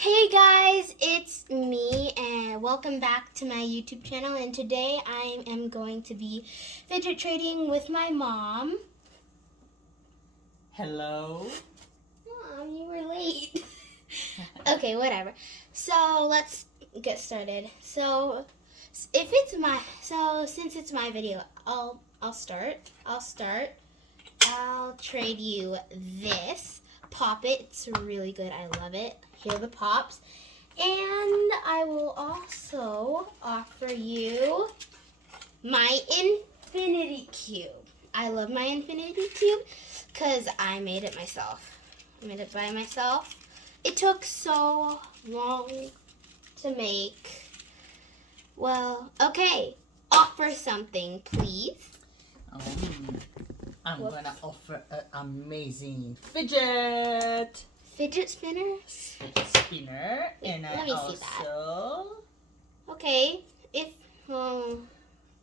Hey guys, it's me and welcome back to my YouTube channel, and today I am going to be fidget trading with my mom. Hello? Mom, you were late. Okay, whatever. So let's get started. Since it's my video, I'll start. I'll trade you this. Pop it. It's really good. I love it. Here are the pops. And I will also offer you my infinity cube. I love my infinity cube because I made it myself. I made it by myself. It took so long to make. Well, okay. Offer something, please. I'm gonna offer an amazing fidget spinner. spinner, and Let I me see that. also Okay,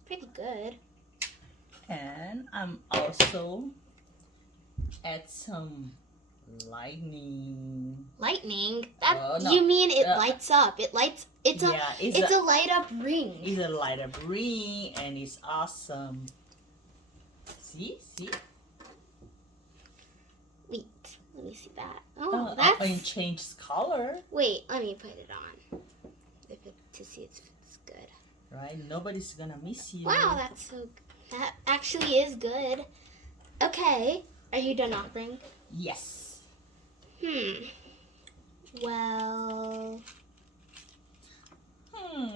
pretty good. and I'm also add some lightning. Lightning? No. You mean it lights up? It lights. It's a light up ring. It's a light up ring, and it's awesome. See? Wait, let me see that. Oh, that's. And change color. Wait, let me put it on. To see if it's good. Right? Nobody's gonna miss you. Wow, that actually is good. Okay, are you done offering? Yes. Well.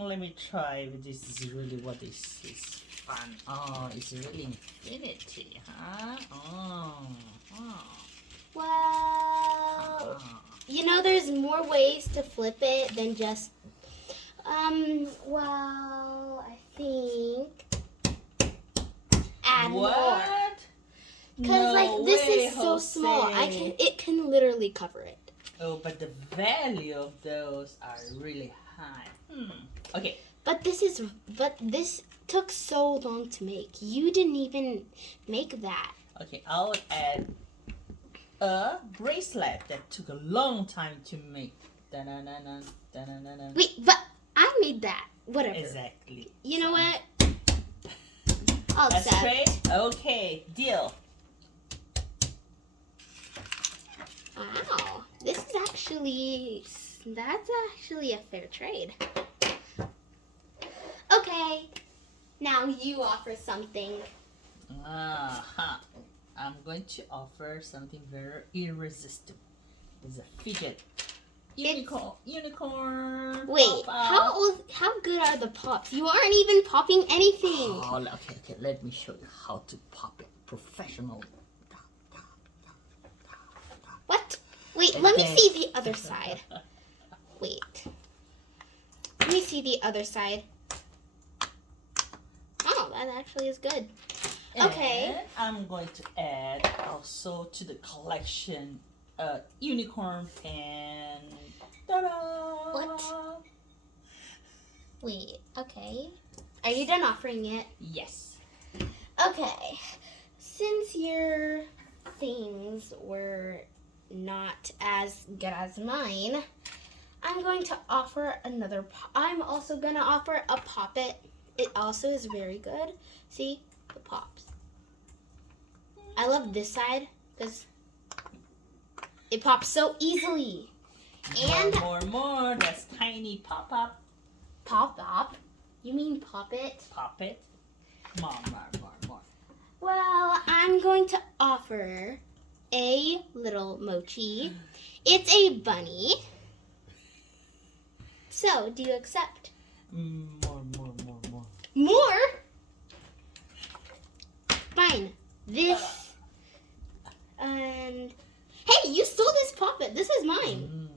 Let me try. This is really what this is fun. Oh, it's really infinity, huh? Well, there's more ways to flip it than just. Well, I think add more. Because this is so small. It can literally cover it. Oh, but the value of those are really high. Okay. But this took so long to make. You didn't even make that. Okay, I'll add a bracelet that took a long time to make. Da-na-na-na, da-na-na-na. Wait, but I made that. Whatever. Exactly. You know what? I'll That's accept. great. Okay, deal. Wow, that's actually a fair trade. Okay, now you offer something. I'm going to offer something very irresistible. It's a fidget unicorn. Wait, how good are the pops? You aren't even popping anything. Oh, okay. Let me show you how to pop it professional. What? Wait, let me see the other side. Wait. Let me see the other side. Oh, that actually is good. Okay. And I'm going to add also to the collection a unicorn pen. Ta-da! What? Wait, okay. Are you done offering it? Yes. Okay. Since your things were not as good as mine, I'm going to offer another. I'm also going to offer a Pop-It. It also is very good. See? The pops. I love this side because it pops so easily. And more. That's tiny pop-up. Pop-Up? You mean Pop-It? Pop it. More. Well, I'm going to offer a little mochi. It's a bunny. So, do you accept? More. More? Fine. This. And hey, you stole this Pop-It. This is mine.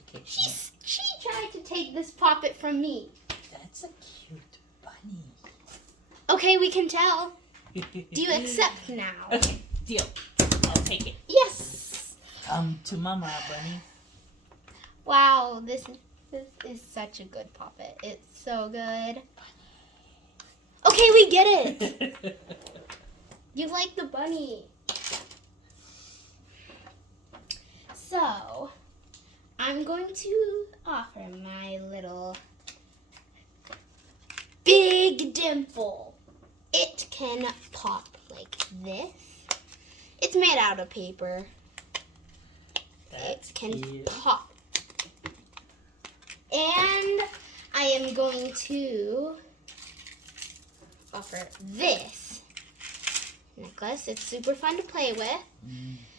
Okay. She tried to take this Pop-It from me. That's a cute bunny. Okay, we can tell. Do you accept now? Okay, deal. I'll take it. Yes. Come to mama, bunny. Wow, this is such a good Pop-It. It's so good. Okay, we get it. You like the bunny. So, I'm going to offer my little big dimple. It can pop like this. It's made out of paper. That's It can cute. pop. And I am going to offer this necklace. It's super fun to play with.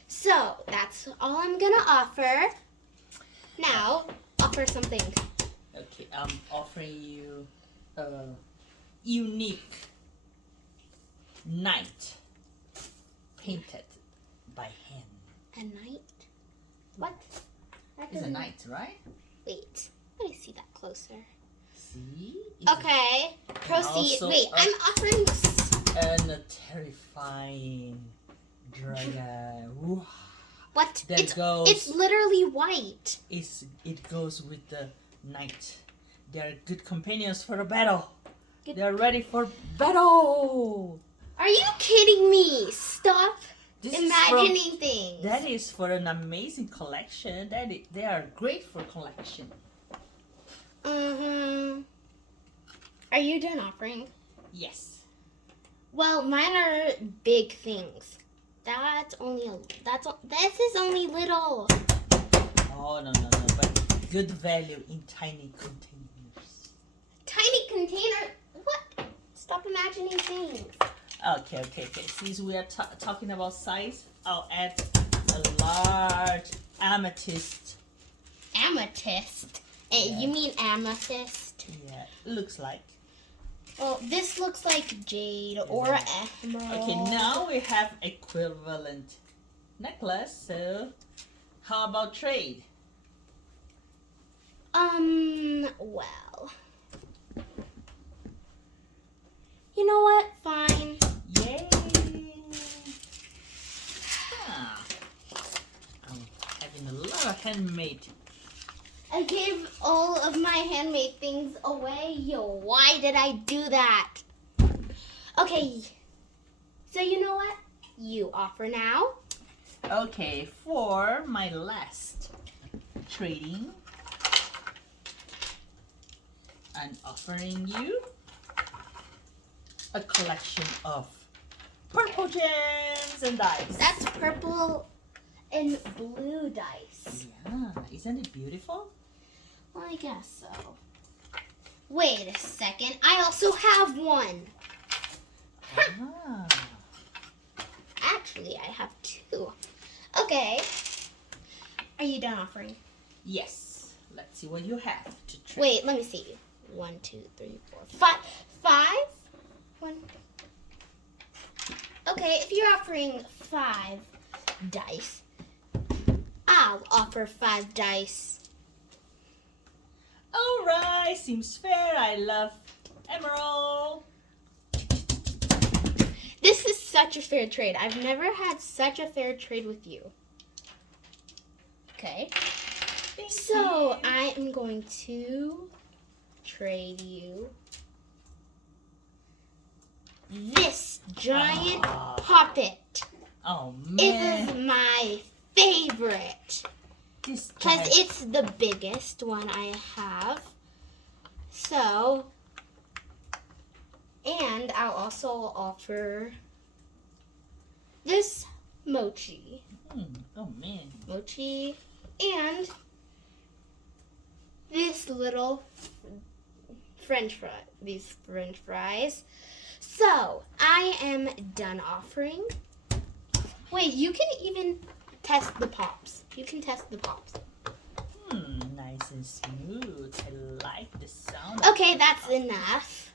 So that's all I'm gonna offer. Now, offer something. Okay, I'm offering you a unique knight painted by hand. A knight? What? That It's a doesn't- knight, right? Wait, let me see that closer. See? It's Okay, proceed. also Wait, I'm offering. And a terrifying dragon. Ooh. What? That It's literally white. It goes with the knight. They are good companions for the battle. Good- They are ready for battle. Are you kidding me? Stop This imagining things. That is for an amazing collection. They are great for collection. Are you done offering? Yes. Well, mine are big things. This is only little. Oh no. But good value in tiny containers. Tiny container. What? Stop imagining things. Okay. Since we are talking about size, I'll add a large amethyst. Amethyst. Yeah. You mean amethyst? Yeah, looks like. Well, this looks like jade or emerald. Okay, now we have equivalent necklace. So, how about trade? Well. You know what? Fine. Yay! Ah, I'm having a lot of handmade. I gave all of my handmade things away. Why did I do that? Okay. So you know what? You offer now. Okay, for my last trading, I'm offering you a collection of purple gems and dice. That's purple and blue dice. Yeah, isn't it beautiful? Well, I guess so. Wait a second. I also have one. Ah. Actually, I have two. Okay. Are you done offering? Yes. Let's see what you have to trade. Wait, let me see. 1, 2, 3, 4, 5. 5? 1. Okay, if you're offering 5 dice, I'll offer 5 dice. Alright, seems fair. I love emerald. This is such a fair trade. I've never had such a fair trade with you. Okay. Thank So you. I am going to trade you this giant puppet. Oh It man. is my favorite This because guy. it's the biggest one I have. So, and I'll also offer this mochi. Oh man. Mochi and this little these french fries. So I am done offering. Wait, you can even test the pops. You can test the pops. Nice and smooth. I like the sound. Okay, that's enough.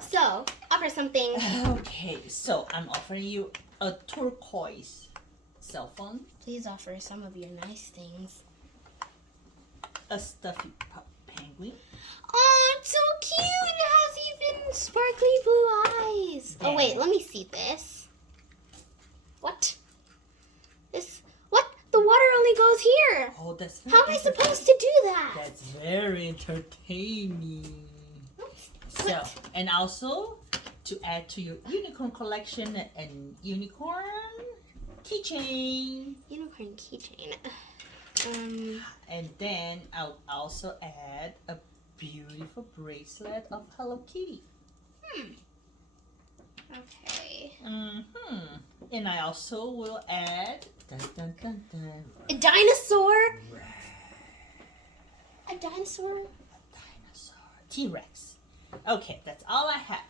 So, offer something. Okay, so I'm offering you a turquoise cell phone, Please offer some of your nice things. a stuffy penguin, Oh, it's so cute. It has even sparkly blue eyes. Oh, wait, let me see this. What? What? The water only goes here. Oh, that's How am I supposed to do that? That's very entertaining. So, What? and also to add to your unicorn collection, an unicorn keychain. Unicorn keychain. And then I'll also add a beautiful bracelet of Hello Kitty. Okay. And I also will add A dinosaur? A dinosaur? a dinosaur. T-Rex. Okay, that's all I have.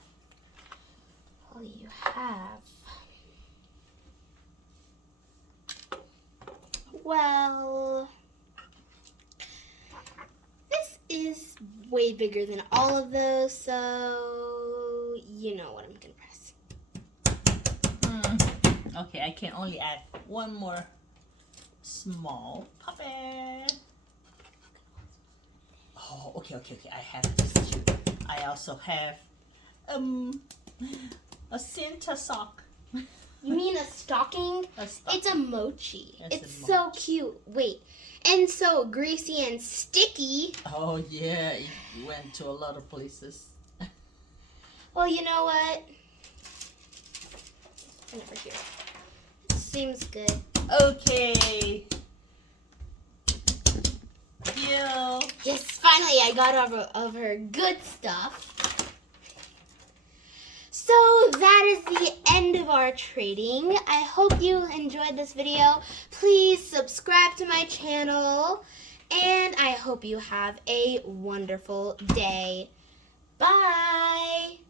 All you have. Well, this is way bigger than all of those, so you know what I'm gonna press. Okay, I can only add one more small puppet. Oh, okay. I have this too. I also have a Santa sock. You mean a stocking? A stocking. It's a mochi. It's It's a so cute. Wait, and so greasy and sticky. Oh yeah, it went to a lot of places. Well, you know what? Over here. Seems good. Okay. Deal. Yes, finally I got over good stuff. So that is the end of our trading. I hope you enjoyed this video. Please subscribe to my channel. And I hope you have a wonderful day. Bye.